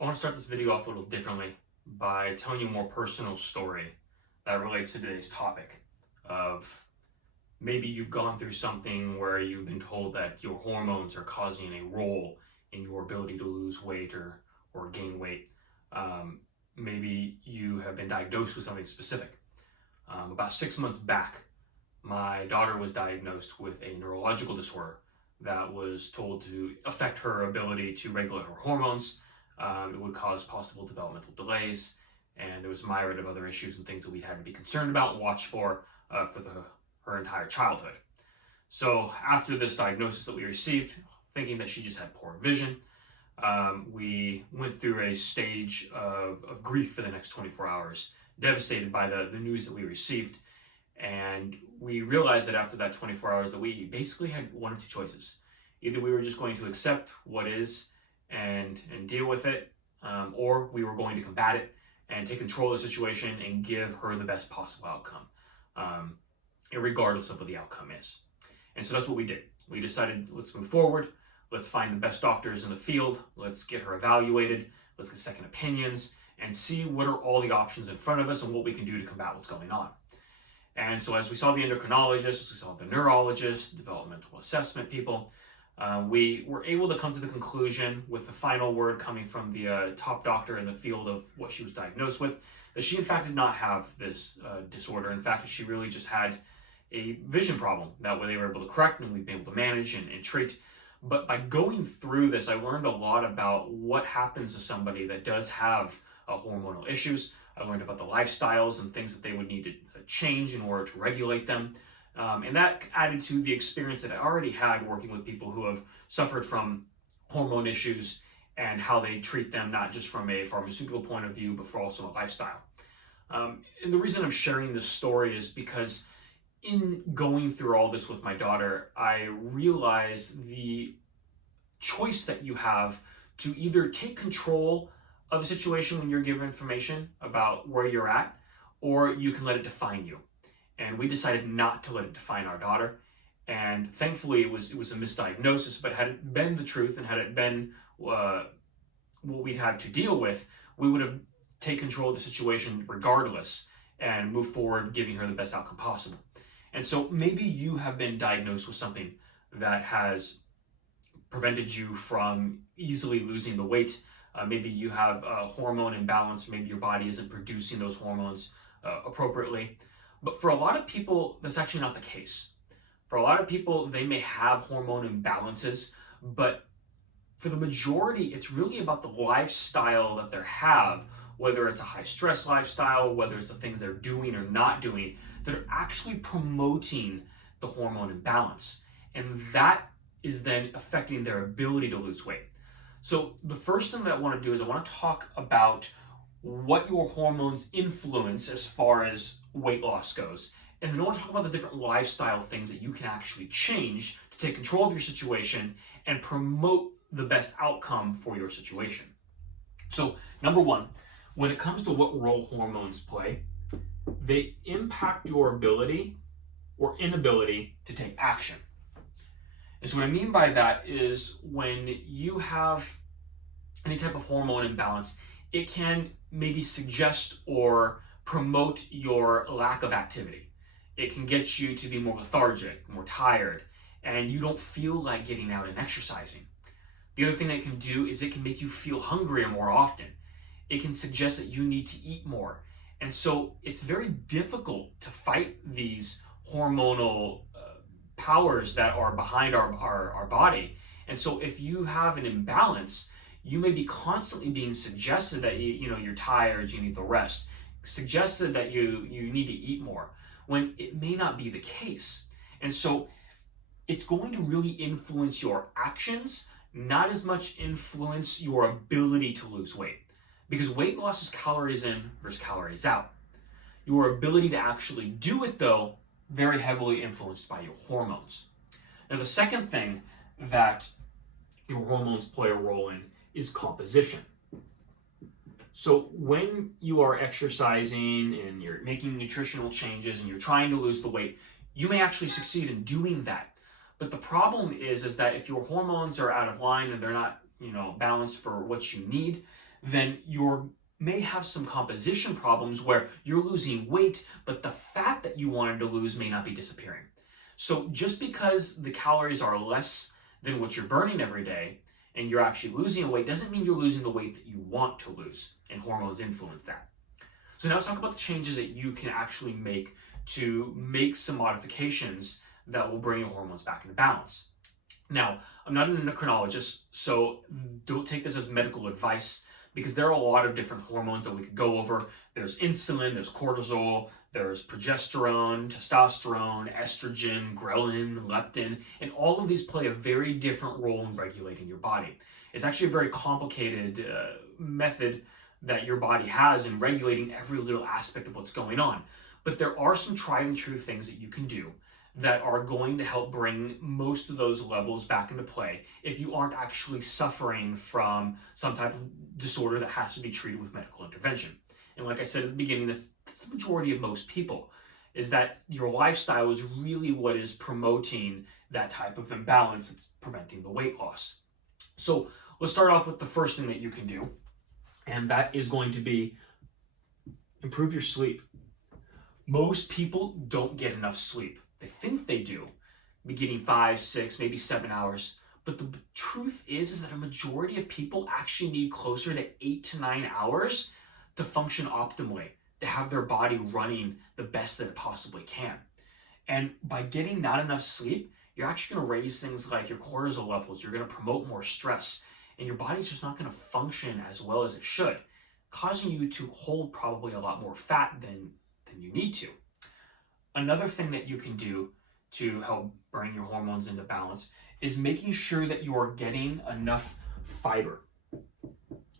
I want to start this video off a little differently by telling you a more personal story that relates to today's topic of maybe you've gone through something where you've been told that your hormones are causing a role in your ability to lose weight or gain weight. Maybe you have been diagnosed with something specific. About 6 months back, my daughter was diagnosed with a neurological disorder that was told to affect her ability to regulate her hormones. It would cause possible developmental delays, and there was a myriad of other issues and things that we had to be concerned about and watch for her entire childhood. So after this diagnosis that we received, thinking that she just had poor vision, we went through a stage of grief for the next 24 hours, devastated by the news that we received. And we realized that after that 24 hours that we basically had one of two choices. Either we were just going to accept what is and deal with it, or we were going to combat it and take control of the situation and give her the best possible outcome, regardless of what the outcome is. And so that's what we did. We decided, let's move forward. Let's find the best doctors in the field. Let's get her evaluated. Let's get second opinions and see what are all the options in front of us and what we can do to combat what's going on. And so as we saw the endocrinologist, we saw the neurologist, developmental assessment people, we were able to come to the conclusion, with the final word coming from the top doctor in the field of what she was diagnosed with, that she in fact did not have this disorder. In fact, she really just had a vision problem that they were able to correct and we've been able to manage and treat. But by going through this, I learned a lot about what happens to somebody that does have hormonal issues. I learned about the lifestyles and things that they would need to change in order to regulate them. And that added to the experience that I already had working with people who have suffered from hormone issues and how they treat them, not just from a pharmaceutical point of view, but for also a lifestyle. And the reason I'm sharing this story is because in going through all this with my daughter, I realized the choice that you have to either take control of a situation when you're given information about where you're at, or you can let it define you. And we decided not to let it define our daughter. And thankfully it was a misdiagnosis, but had it been the truth and had it been what we'd had to deal with, we would have taken control of the situation regardless and moved forward, giving her the best outcome possible. And so maybe you have been diagnosed with something that has prevented you from easily losing the weight. Maybe you have a hormone imbalance. Maybe your body isn't producing those hormones appropriately. But for a lot of people, that's actually not the case. For a lot of people, they may have hormone imbalances, but for the majority, it's really about the lifestyle that they have, whether it's a high stress lifestyle, whether it's the things they're doing or not doing, that are actually promoting the hormone imbalance. And that is then affecting their ability to lose weight. So the first thing that I want to do is I want to talk about what your hormones influence as far as weight loss goes. And then I want to talk about the different lifestyle things that you can actually change to take control of your situation and promote the best outcome for your situation. So number one, when it comes to what role hormones play, they impact your ability or inability to take action. And so what I mean by that is when you have any type of hormone imbalance, it can maybe suggest or promote your lack of activity. It can get you to be more lethargic, more tired, and you don't feel like getting out and exercising. The other thing that it can do is it can make you feel hungrier more often. It can suggest that you need to eat more. And so it's very difficult to fight these hormonal powers that are behind our body. And so if you have an imbalance, you may be constantly being suggested that you're tired, you need to rest, suggested that you need to eat more, when it may not be the case. And so it's going to really influence your actions, not as much influence your ability to lose weight. Because weight loss is calories in versus calories out. Your ability to actually do it, though, very heavily influenced by your hormones. Now, the second thing that your hormones play a role in is composition. So when you are exercising and you're making nutritional changes and you're trying to lose the weight, you may actually succeed in doing that. But the problem is that if your hormones are out of line and they're not, balanced for what you need, then you may have some composition problems where you're losing weight, but the fat that you wanted to lose may not be disappearing. So just because the calories are less than what you're burning every day and you're actually losing weight doesn't mean you're losing the weight that you want to lose, and hormones influence that. So now let's talk about the changes that you can actually make to make some modifications that will bring your hormones back into balance. Now, I'm not an endocrinologist, so don't take this as medical advice, because there are a lot of different hormones that we could go over. There's insulin, there's cortisol, there's progesterone, testosterone, estrogen, ghrelin, leptin, and all of these play a very different role in regulating your body. It's actually a very complicated method that your body has in regulating every little aspect of what's going on. But there are some tried and true things that you can do that are going to help bring most of those levels back into play if you aren't actually suffering from some type of disorder that has to be treated with medical intervention. And like I said at the beginning, that's the majority of most people, is that your lifestyle is really what is promoting that type of imbalance that's preventing the weight loss. So let's start off with the first thing that you can do, and that is going to be improve your sleep. Most people don't get enough sleep. They think they do, be getting 5, 6, maybe 7 hours. But the truth is that a majority of people actually need closer to 8 to 9 hours to function optimally, to have their body running the best that it possibly can. And by getting not enough sleep, you're actually going to raise things like your cortisol levels. You're going to promote more stress, and your body's just not going to function as well as it should, causing you to hold probably a lot more fat than you need to. Another thing that you can do to help bring your hormones into balance is making sure that you are getting enough fiber.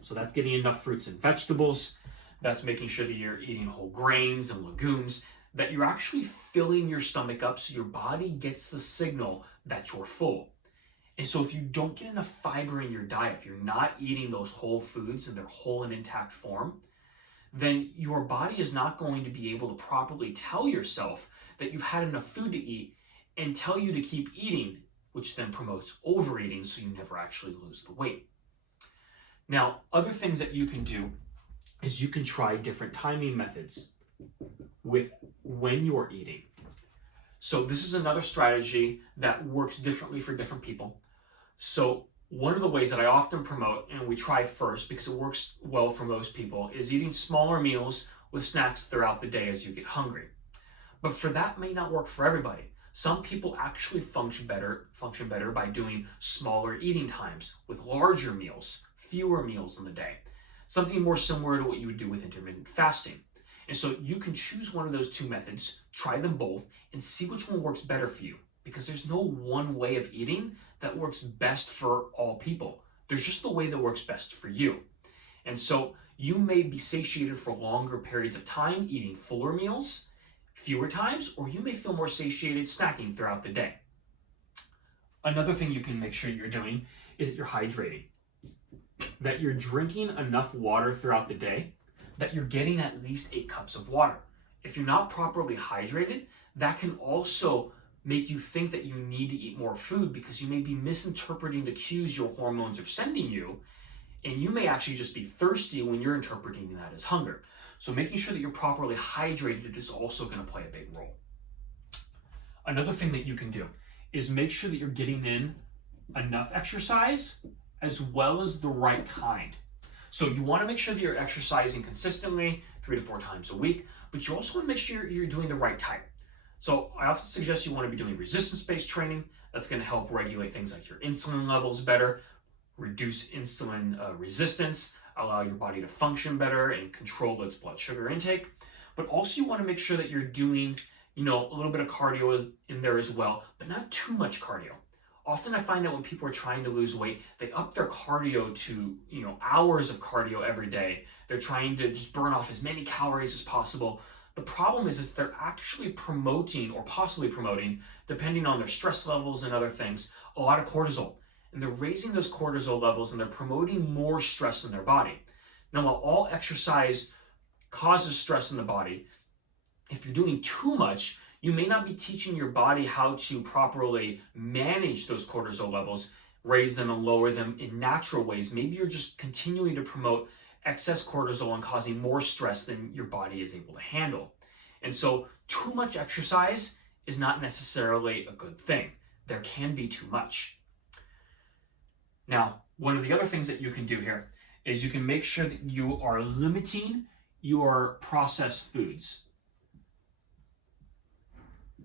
So that's getting enough fruits and vegetables. That's making sure that you're eating whole grains and legumes, that you're actually filling your stomach up so your body gets the signal that you're full. And so if you don't get enough fiber in your diet, if you're not eating those whole foods in their whole and intact form, then your body is not going to be able to properly tell yourself that you've had enough food to eat and tell you to keep eating, which then promotes overeating so you never actually lose the weight. Now, other things that you can do is you can try different timing methods with when you're eating. So this is another strategy that works differently for different people. So one of the ways that I often promote, and we try first because it works well for most people, is eating smaller meals with snacks throughout the day as you get hungry. But for that may not work for everybody. Some people actually function better by doing smaller eating times with larger meals, fewer meals in the day. Something more similar to what you would do with intermittent fasting. And so you can choose one of those two methods, try them both, and see which one works better for you. Because there's no one way of eating that works best for all people. There's just the way that works best for you. And so you may be satiated for longer periods of time eating fuller meals, fewer times, or you may feel more satiated snacking throughout the day. Another thing you can make sure you're doing is that you're hydrating. That you're drinking enough water throughout the day, that you're getting at least 8 cups of water. If you're not properly hydrated, that can also make you think that you need to eat more food because you may be misinterpreting the cues your hormones are sending you, and you may actually just be thirsty when you're interpreting that as hunger. So making sure that you're properly hydrated is also going to play a big role. Another thing that you can do is make sure that you're getting in enough exercise as well as the right kind. So you want to make sure that you're exercising consistently 3 to 4 times a week, but you also want to make sure you're doing the right type. So I often suggest you want to be doing resistance-based training. That's going to help regulate things like your insulin levels better, reduce insulin resistance, allow your body to function better and control its blood sugar intake. But also you want to make sure that you're doing, a little bit of cardio in there as well, but not too much cardio. Often I find that when people are trying to lose weight, they up their cardio to, hours of cardio every day. They're trying to just burn off as many calories as possible. The problem is they're actually promoting, or possibly promoting, depending on their stress levels and other things, a lot of cortisol. And they're raising those cortisol levels and they're promoting more stress in their body. Now, while all exercise causes stress in the body, if you're doing too much, you may not be teaching your body how to properly manage those cortisol levels, raise them and lower them in natural ways. Maybe you're just continuing to promote excess cortisol and causing more stress than your body is able to handle. And so too much exercise is not necessarily a good thing. There can be too much. Now, one of the other things that you can do here is you can make sure that you are limiting your processed foods.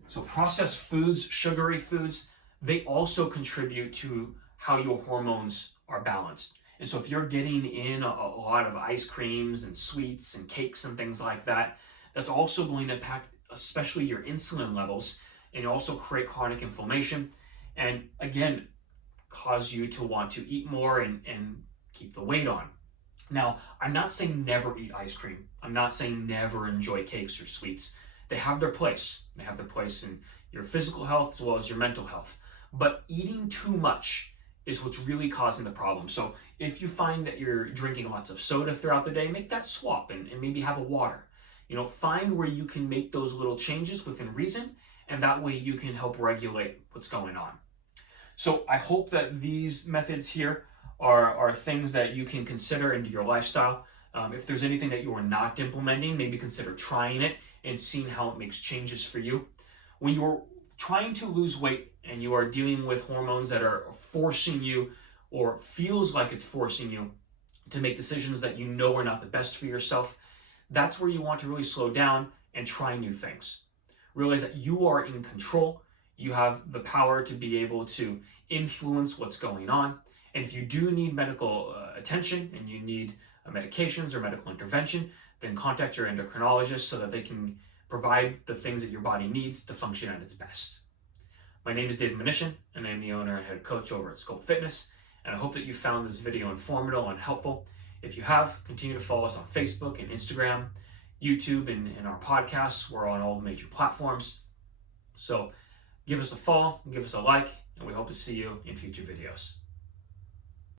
So processed foods, sugary foods, they also contribute to how your hormones are balanced. And so if you're getting in a lot of ice creams and sweets and cakes and things like that, that's also going to impact especially your insulin levels, and also create chronic inflammation, and again, cause you to want to eat more and keep the weight on. Now, I'm not saying never eat ice cream. I'm not saying never enjoy cakes or sweets. They have their place. They have their place in your physical health as well as your mental health. But eating too much is what's really causing the problem. So if you find that you're drinking lots of soda throughout the day, make that swap and maybe have a water. Find where you can make those little changes within reason, and that way you can help regulate what's going on. So I hope that these methods here are things that you can consider into your lifestyle. If there's anything that you are not implementing, maybe consider trying it and seeing how it makes changes for you. When you're trying to lose weight and you are dealing with hormones that are forcing you, or feels like it's forcing you, to make decisions that you know are not the best for yourself, that's where you want to really slow down and try new things. Realize that you are in control. You have the power to be able to influence what's going on. And if you do need medical attention and you need medications or medical intervention, then contact your endocrinologist so that they can provide the things that your body needs to function at its best. My name is David Mnuchin, and I'm the owner and head coach over at Scope Fitness. And I hope that you found this video informative and helpful. If you have, continue to follow us on Facebook and Instagram, YouTube, and our podcasts. We're on all the major platforms. So give us a follow, give us a like, and we hope to see you in future videos.